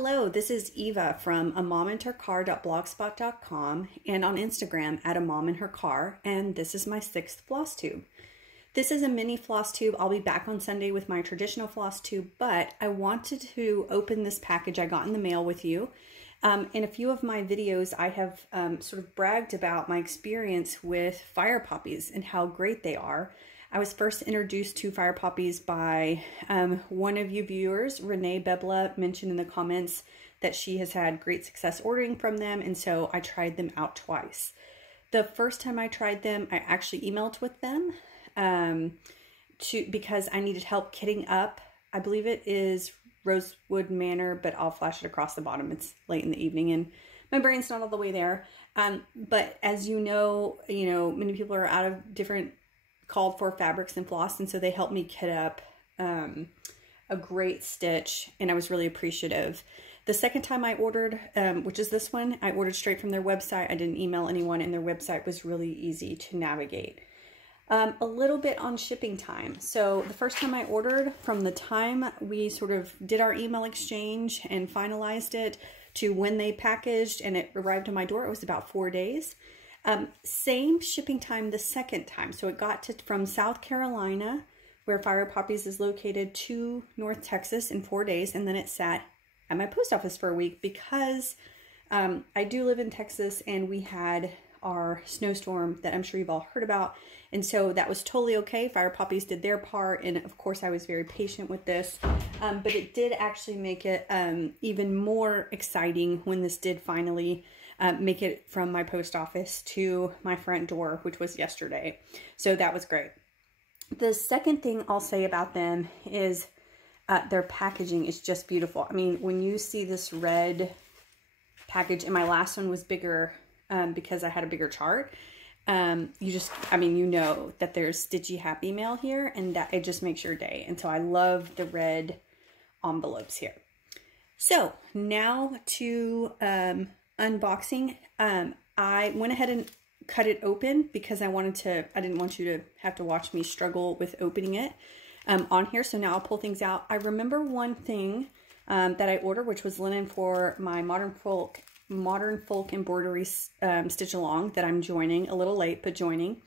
Hello, this is Eva from amomandhercar.blogspot.com and on Instagram at amomandhercar, and this is my 6th floss tube. This is a mini floss tube. I'll be back on Sunday with my traditional floss tube, but I wanted to open this package I got in the mail with you. In a few of my videos, I have sort of bragged about my experience with fire poppies and how great they are. I was first introduced to fire poppies by one of you viewers, Renee Bebla, mentioned in the comments that she has had great success ordering from them, and so I tried them out twice. The first time I tried them, I actually emailed with them because I needed help kitting up. I believe it is Rosewood Manor, but I'll flash it across the bottom. It's late in the evening and my brain's not all the way there. But as you know, many people are out of different called for fabrics and floss, and so they helped me kit up a great stitch, and I was really appreciative. The second time I ordered, which is this one, I ordered straight from their website. I didn't email anyone, and their website was really easy to navigate. A little bit on shipping time. So the first time I ordered, from the time we sort of did our email exchange and finalized it to when they packaged and it arrived to my door, it was about 4 days. Same shipping time the second time. So it got from South Carolina, where Fire Poppies is located, to North Texas in 4 days. And then it sat at my post office for a week because I do live in Texas and we had our snowstorm that I'm sure you've all heard about. And so that was totally okay. Fire Poppies did their part. And of course I was very patient with this, but it did actually make it even more exciting when this did finally make it from my post office to my front door, which was yesterday. So that was great. The second thing I'll say about them is their packaging is just beautiful. I mean, when you see this red package, and my last one was bigger because I had a bigger chart, you know that there's stitchy happy mail here, and that it just makes your day. And so I love the red envelopes here. So now to unboxing. I went ahead and cut it open because I didn't want you to have to watch me struggle with opening it on here. So now I'll pull things out. I remember one thing that I ordered, which was linen for my modern folk embroidery stitch along that I'm joining, a little late, but joining.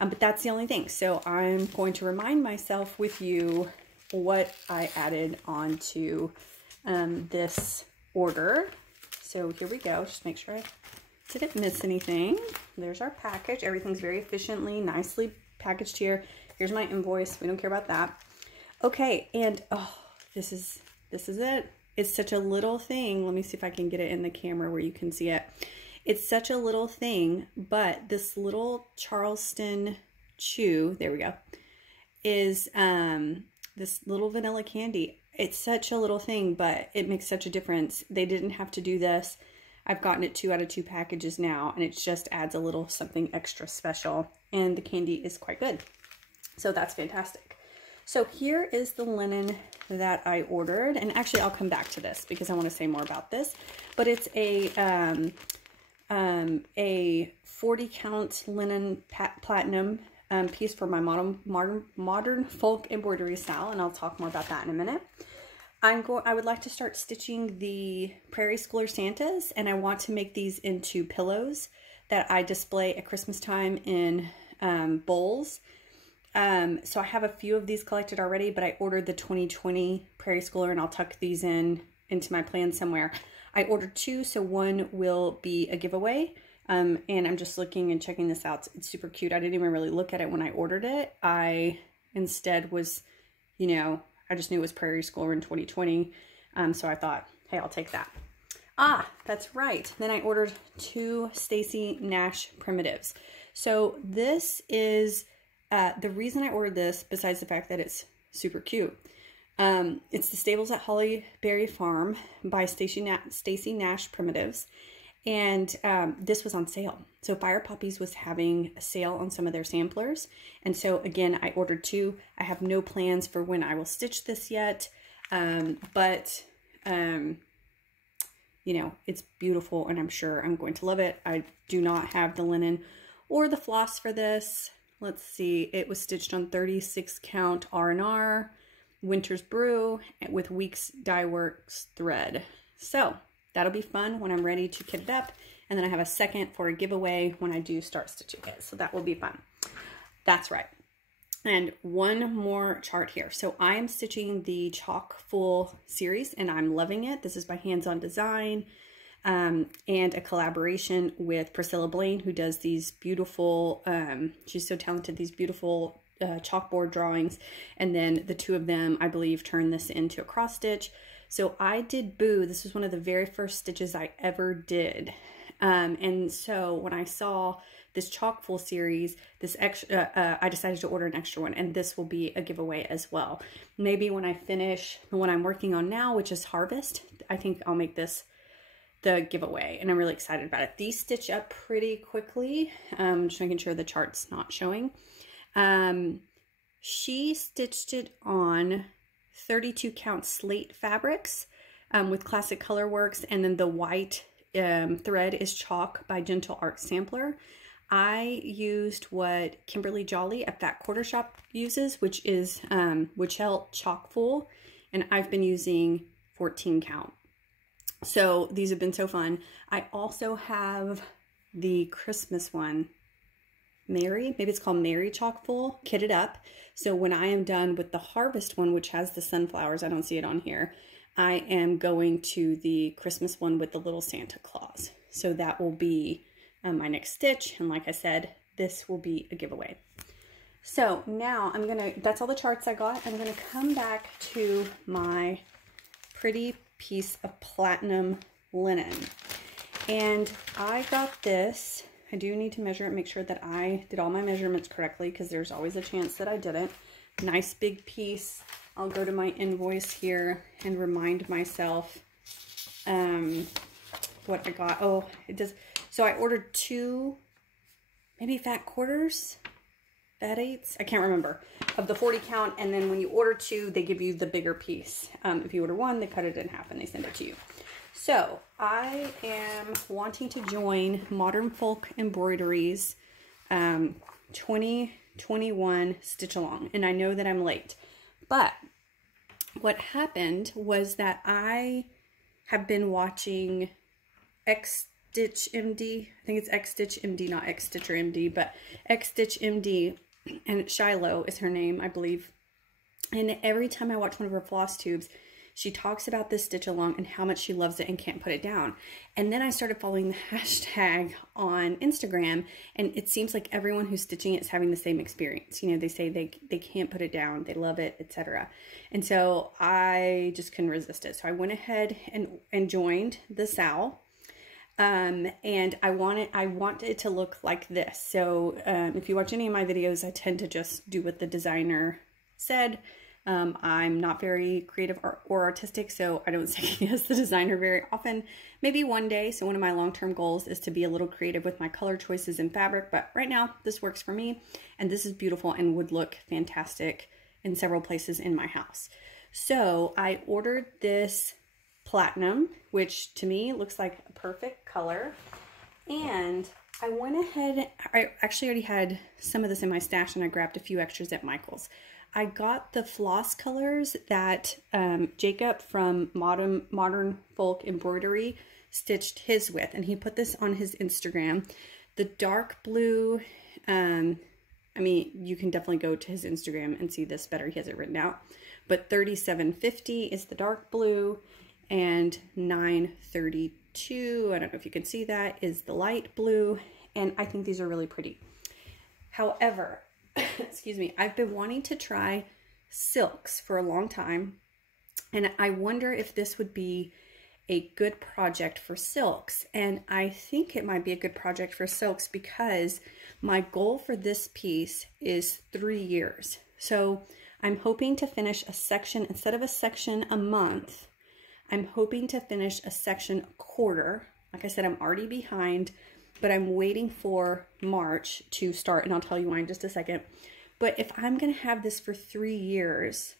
But that's the only thing. So I'm going to remind myself with you what I added onto this order. So here we go. Just make sure I didn't miss anything. There's our package. Everything's very efficiently, nicely packaged here. Here's my invoice. We don't care about that. Okay, and oh, this is it. It's such a little thing. Let me see if I can get it in the camera where you can see it. It's such a little thing, but this little Charleston chew, there we go, is this little vanilla candy. It's such a little thing, but it makes such a difference. They didn't have to do this. I've gotten it 2 out of 2 packages now, and it just adds a little something extra special, and the candy is quite good. So that's fantastic. So here is the linen that I ordered, and actually I'll come back to this because I want to say more about this, but it's a 40 count linen platinum piece for my modern folk embroidery SAL, and I'll talk more about that in a minute. I would like to start stitching the Prairie Schooler Santas, and I want to make these into pillows that I display at Christmas time in bowls. So I have a few of these collected already, but I ordered the 2020 Prairie Schooler, and I'll tuck these into my plan somewhere. I ordered 2, so one will be a giveaway. And I'm just looking and checking this out. It's super cute. I didn't even really look at it when I ordered it. I instead was, I just knew it was Prairie Schooler in 2020. So I thought, hey, I'll take that. Ah, that's right. Then I ordered 2 Stacy Nash primitives. So this is, the reason I ordered this, besides the fact that it's super cute, it's the Stables at Hollyberry Farm by Stacy Nash Primitives. And this was on sale. So Fire Poppies was having a sale on some of their samplers. And so again, I ordered 2. I have no plans for when I will stitch this yet. But it's beautiful and I'm sure I'm going to love it. I do not have the linen or the floss for this. Let's see. It was stitched on 36 count R&R, Winter's Brew with Weeks Dye Works thread. So that'll be fun when I'm ready to kit it up. And then I have a second for a giveaway when I do start stitching it. So that will be fun. That's right. And one more chart here. So I am stitching the Chalk Full series and I'm loving it. This is by Hands On Design and a collaboration with Priscilla Blaine, who does these beautiful, she's so talented, these beautiful chalkboard drawings. And then the two of them, I believe, turned this into a cross stitch. So I did Boo. This was one of the very first stitches I ever did. And so when I saw this Chalk Full series, this extra, I decided to order an extra one, and this will be a giveaway as well. Maybe when I finish the one I'm working on now, which is Harvest, I think I'll make this the giveaway, and I'm really excited about it. These stitch up pretty quickly. Just making sure the chart's not showing. She stitched it on 32 count slate fabrics with Classic Color Works, and then the white thread is Chalk by Gentle Art Sampler. I used what Kimberly Jolly at Fat Quarter Shop uses, which is Wichelt Chalk Full, and I've been using 14 count. So these have been so fun. I also have the Christmas one, Mary, maybe it's called Mary Chalk Full, kitted up. So when I am done with the Harvest one, which has the sunflowers, I don't see it on here, I am going to the Christmas one with the little Santa Claus. So that will be my next stitch. And like I said, this will be a giveaway. So now I'm gonna, that's all the charts I got. I'm gonna come back to my pretty piece of platinum linen. And I got this. I do need to measure it, make sure that I did all my measurements correctly, because there's always a chance that I didn't. Nice big piece. I'll go to my invoice here and remind myself what I got. Oh, it does. So I ordered 2, maybe fat quarters, fat eighths, I can't remember, of the 40 count. And then when you order 2, they give you the bigger piece. If you order 1, they cut it in half and they send it to you. So I am wanting to join Modern Folk Embroideries 2021 Stitch Along. And I know that I'm late. But what happened was that I have been watching X Stitch MD. I think it's X Stitch MD, not X Stitcher MD, but X Stitch MD. And Shiloh is her name, I believe. And every time I watch one of her floss tubes, she talks about this stitch along and how much she loves it and can't put it down. And then I started following the hashtag on Instagram, and it seems like everyone who's stitching it is having the same experience. You know, they say they can't put it down, they love it, etc. And so I just couldn't resist it. So I went ahead and joined the SAL. And I want it to look like this. So if you watch any of my videos, I tend to just do what the designer said. I'm not very creative or artistic, so I don't second guess the designer very often. Maybe one day. So one of my long-term goals is to be a little creative with my color choices in fabric, but right now this works for me, and this is beautiful and would look fantastic in several places in my house. So I ordered this platinum, which to me looks like a perfect color, and I went ahead, I actually already had some of this in my stash and I grabbed a few extras at Michael's. I got the floss colors that Jacob from Modern Folk Embroidery stitched his with, and he put this on his Instagram. The dark blue, I mean, you can definitely go to his Instagram and see this better. He has it written out. But 3750 is the dark blue, and 932, I don't know if you can see that, is the light blue, and I think these are really pretty. However, excuse me, I've been wanting to try silks for a long time, and I wonder if this would be a good project for silks. And I think it might be a good project for silks because my goal for this piece is 3 years. So I'm hoping to finish a section, instead of a section a month, I'm hoping to finish a section a quarter. Like I said, I'm already behind, but I'm waiting for March to start, and I'll tell you why in just a second. But if I'm going to have this for 3 years,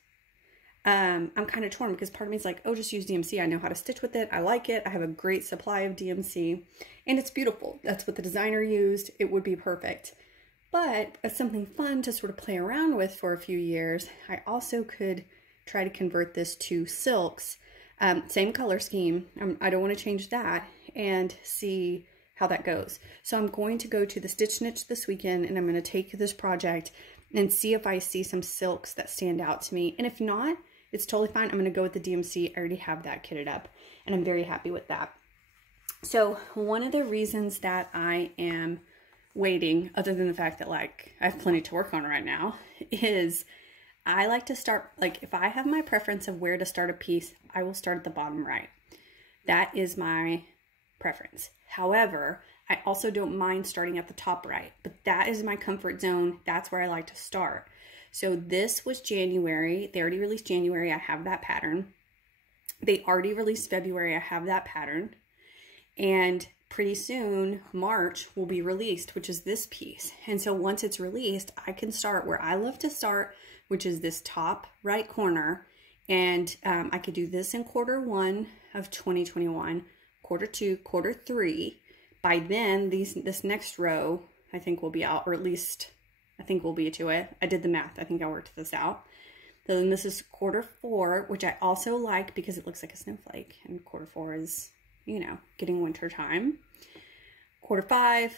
I'm kind of torn, because part of me is like, oh, just use DMC. I know how to stitch with it. I like it. I have a great supply of DMC, and it's beautiful. That's what the designer used. It would be perfect. But as something fun to sort of play around with for a few years, I also could try to convert this to silks. Same color scheme. I don't want to change that, and see how that goes. So I'm going to go to the Stitch Niche this weekend, and I'm going to take this project and see if I see some silks that stand out to me. And if not, it's totally fine. I'm going to go with the DMC. I already have that kitted up, and I'm very happy with that. So one of the reasons that I am waiting, other than the fact that like I have plenty to work on right now, is I like to start, like if I have my preference of where to start a piece, I will start at the bottom right. That is my preference. However, I also don't mind starting at the top right, but that is my comfort zone. That's where I like to start. So this was January. They already released January. I have that pattern. They already released February. I have that pattern. And pretty soon, March will be released, which is this piece. And so once it's released, I can start where I love to start, which is this top right corner. And I could do this in Q1 of 2021, Q2, Q3. By then, this next row, I think will be out, or at least I think we'll be to it. I did the math. I think I worked this out. So then this is Q4, which I also like because it looks like a snowflake. And Q4 is, you know, getting winter time. Q5,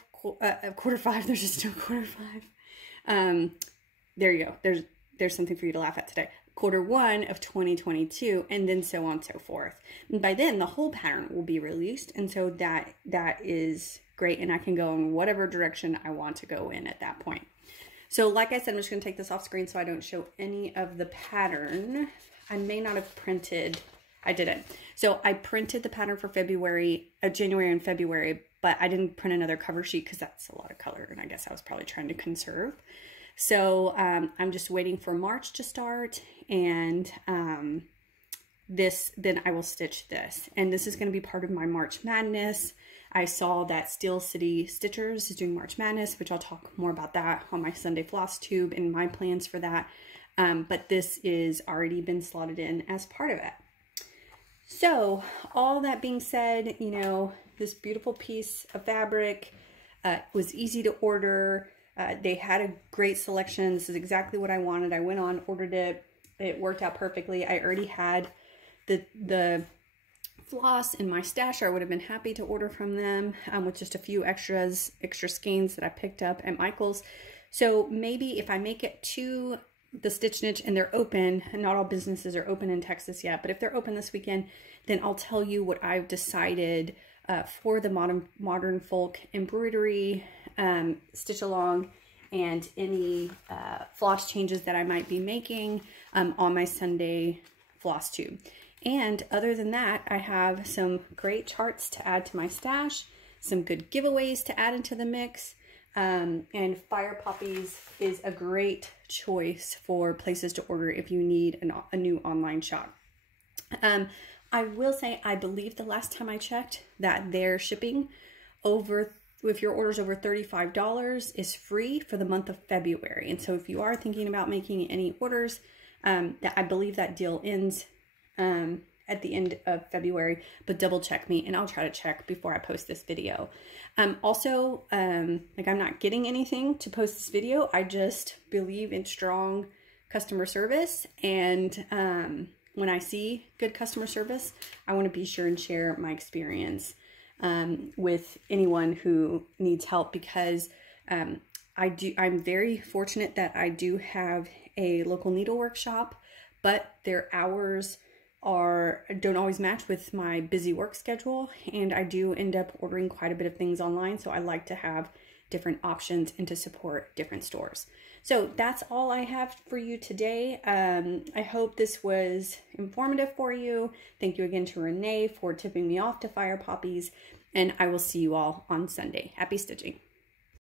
there's just no Q5. There you go. There's something for you to laugh at today. Q1 of 2022, and then so on and so forth. And by then, the whole pattern will be released, and so that is great, and I can go in whatever direction I want to go in at that point. So like I said, I'm just going to take this off screen so I don't show any of the pattern. I may not have printed. I didn't. So I printed the pattern for January and February, but I didn't print another cover sheet because that's a lot of color, and I guess I was probably trying to conserve. So I'm just waiting for March to start, and then I will stitch this. And this is going to be part of my March Madness. I saw that Steel City Stitchers is doing March Madness, which I'll talk more about that on my Sunday Flosstube and my plans for that. But this is already been slotted in as part of it. So all that being said, you know, this beautiful piece of fabric was easy to order. They had a great selection. This is exactly what I wanted. I went on, ordered it. It worked out perfectly. I already had the floss in my stash. I would have been happy to order from them with just a few extra skeins that I picked up at Michael's. So maybe if I make it to the Stitch Niche and they're open, and not all businesses are open in Texas yet, but if they're open this weekend, then I'll tell you what I've decided for the modern folk embroidery stitch along and any floss changes that I might be making on my Sunday Flosstube. And other than that, I have some great charts to add to my stash, some good giveaways to add into the mix, and Fire Poppies is a great choice for places to order if you need a new online shop. I will say, I believe the last time I checked that their shipping over, if your order's over $35, is free for the month of February. And so if you are thinking about making any orders, I believe that deal ends at the end of February, but double check me and I'll try to check before I post this video. Also, like I'm not getting anything to post this video. I just believe in strong customer service, and when I see good customer service, I want to be sure and share my experience with anyone who needs help, because I'm very fortunate that I do have a local needlework shop, but their hours don't always match with my busy work schedule, and I do end up ordering quite a bit of things online, so I like to have different options and to support different stores. So that's all I have for you today. I hope this was informative for you. Thank you again to Renee for tipping me off to Fire Poppies, and I will see you all on Sunday. Happy stitching.